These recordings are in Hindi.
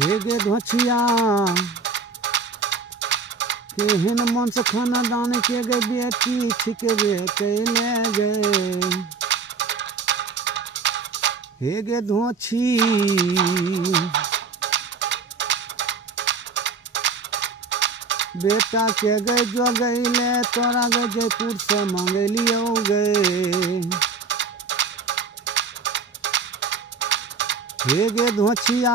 हे गे धोछिया केहन मन से खाना दान के गे बेटी छिकबे कैले गे। हे गे धोछी बेटा के गए जो गईले तोरा गे जयपुर से मंगलियो गे। हे गे धोछिया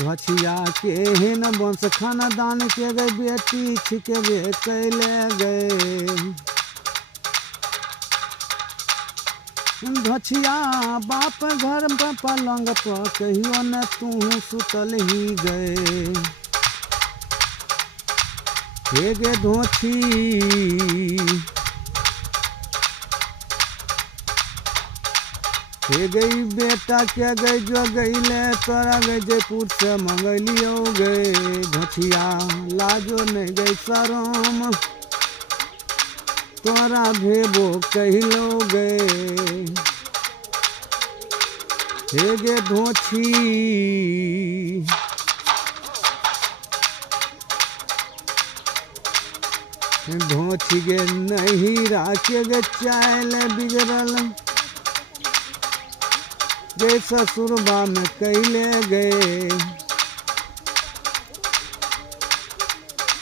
धोछिया केहन वंश खानदान के गए बेटी छिकबे कैले गए। धोछिया बाप घर में पलंग पर कहियो न तू सुतल ही गए। हे गे धोछी हे गई बेटा के गई जो गईले तोरा गई जयपुर से मंगलियो गए। धोछिया लाजो नहीं गई शरम तोरा भेबो कहलो गए। हे गे धोछी धोछी गे नहीं राखे गे चायल बिगड़ल गे ससुरबा में कैले गए।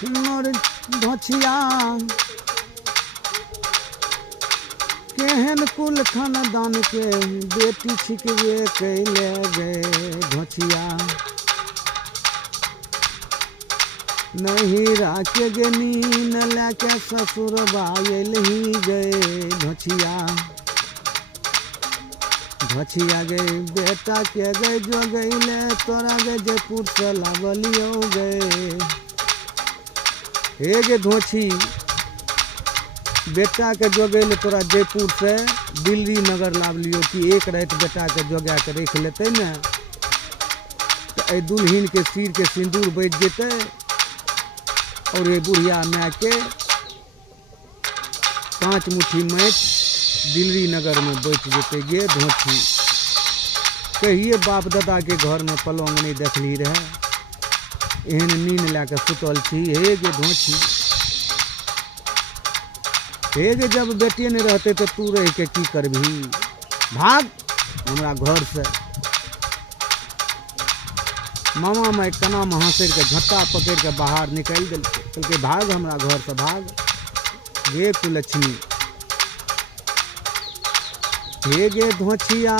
मोर धोछिया केहन कुल खानदान के बेटी छिकबे कैले गए। धोछिया नहीं राखे गे नीन लेके ससुरबा आयल ही गए। धोछिया धोछिया गए बेटा के गए जो गईले तोरा गे जयपुर से लावलियो गए। हे गे धोछी बेटा के जो गए तोरा जयपुर से दिल्ली नगर लाभ लियो कि एक रात बेटा के जोगा के रख लेते न तो दुल्हन के सिर के सिंदूर बैठ जेते और ये बुढ़िया माँ के 5 मुट्ठी माटि दिल्ली नगर में बैठ जेते। गे धोछी कहिए बाप दादा के घर में पलंग नहीं देखली रहे एहन नींद लैके सुतल छी। हे गे धोछी हे गे जब बेटिए नहीं रहते तो तू रह के की करभी भाग हमरा घर से। मामा माई कना में हंसर के झट्टा पकड़ के बाहर निकल दिल भाग हमरा घर से भाग। गे कुलक्ष्मी हे गे धोछिया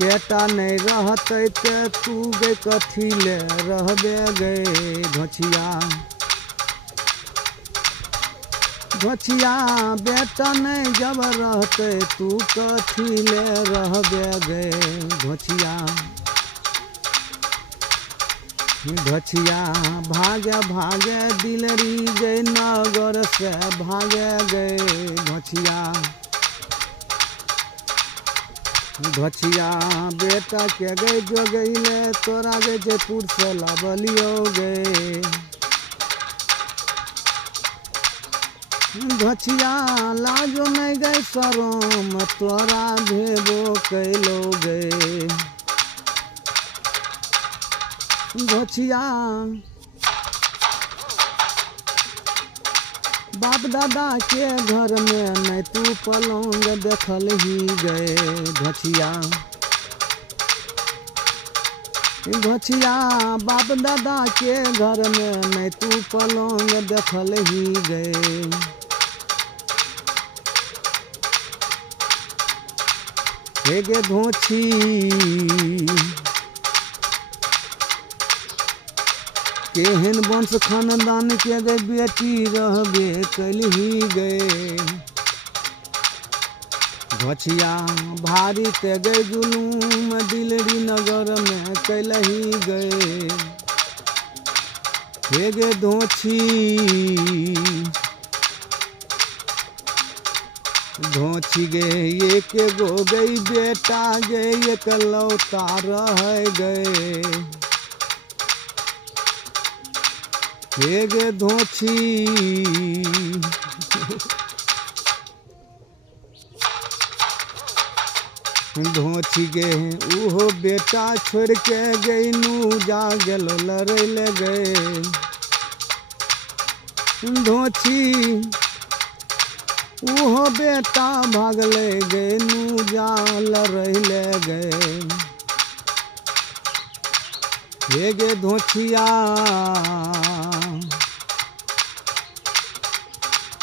बेटा नहीं रहते ते तू गे कथी ले रहबे गए। धोछिया धोछिया बेटा नहीं जब रहते तू कथी ले रहबे गए। धोछिया धोछिया भागे भागे दिलरी गए नगर से भागे गए। धोछिया धोछिया बेटा के गए जो गईले तोरा गे जयपुर से लावलियो गए। धोछिया लाजो नहीं गए शरम तोरा भेबो कैलो गए। धोछिया बाप दादा के घर में नहीं तू पलंग देखल ही गए। धोछिया धोछिया बाप दादा के घर में नहीं तू पलंग देखल ही गए। हे गे धोछी केहन वंश खानदान के गए बेटी रहबे कैल ही गए। धोछिया भारी ते गए जुलूम दिल्ली नगर में कैल ही गए। हे गे धोछी धोछी गे एक गो गई बेटा गे एकलौता रह गए। हे गे धोछी धोछी गे उहो बेटा छोड़ के गईनू जा गेलो लड़ै ले गए। धोछी उहो बेटा भागले गईनू जा लड़ै ले गए। हे गे धोछिया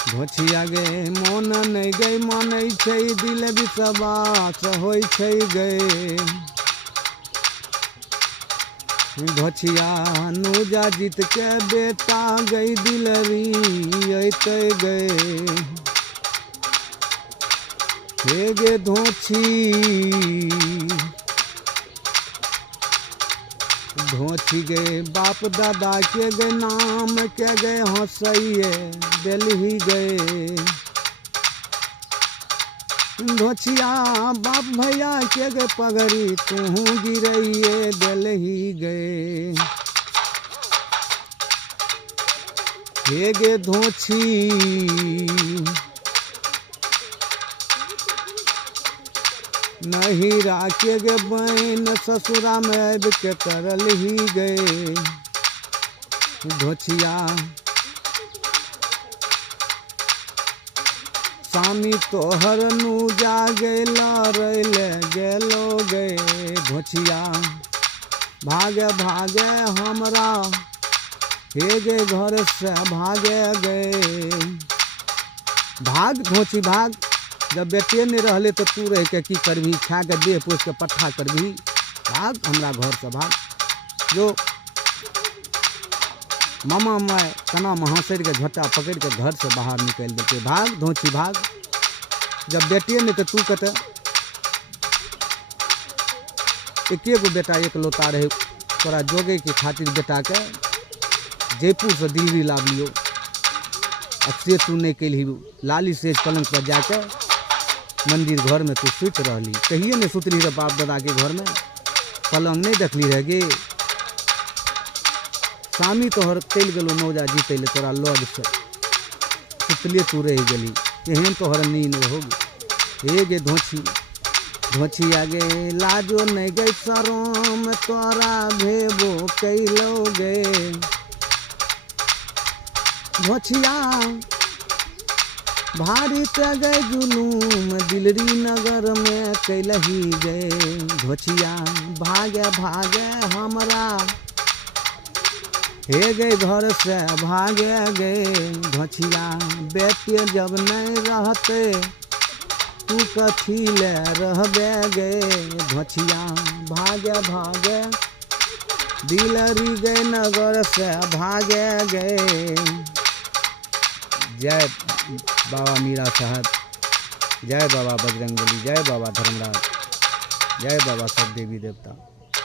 धोछिया गे मोन नहीं गई मानै छै दिल विश्वास होइ छै गे। धोछिया नूजा जीत के बेटा गई दिलरी अते गए। हे गे धोछी धोछी गे बाप दादा के गे नाम के गे हंसैये दिल्ली गए। धोछिया बाप भैया के गे पगड़ी तू गिरैये दिल्ली गए। हे गे धोछी नहीं राखे गे बहन ससुरा में अब के करल ही गए। धोछिया स्वामी तोहर नूजा गेला रैले गेलो गए। धोछिया भागे भागे हमरा हे गे घर से भागे गए। भाग धोछी भाग, जब बेटे नहीं रहले तो तू रह के की करभी, खा के देह पोस के पट्ठा करभी। भाग हमरा घर से भाग। जो मामा माय कना में हंसर के झट्टा पकड़ के घर से बाहर निकल देते। भाग धोछी भाग, जब बेटे नहीं तो तू कहते। एके गो बेटा एक लोता रहे, तोरा जोगे के खातिर बेटा के जयपुर से दिल्ली लाभ लियो। अब से तू नहीं कही लाली से पलंग पर जाके मंदिर घर में तू सुत रहली। कहिए नहीं सुतली रह बाप दादा के घर में, पलंग नहीं देखली रह गे। स्वामी तोहर चल गलो नौजा जीते ले तोरा लग से सुतले तू रह गली। एहन तोहर नींद होगी। हे गे धोछी धोछी आगे लाजो नहीं गई शरम तोरा भेबो कैलो गे। धोछिया भारी ते गए जुलूम दिलरी नगर में कैलही गए। धोछिया भागे भागे हमरा हे गए घर से भागे गए। धोछिया बेटे जब नहीं रहते तू कथी ले रहबे गए। धोछिया भागे भागे दिलरी गए नगर से भागे गए। जय बाबा मीरा साहब, जय बाबा बजरंगबली, जय बाबा धर्मराज, जय बाबा सब देवी देवता।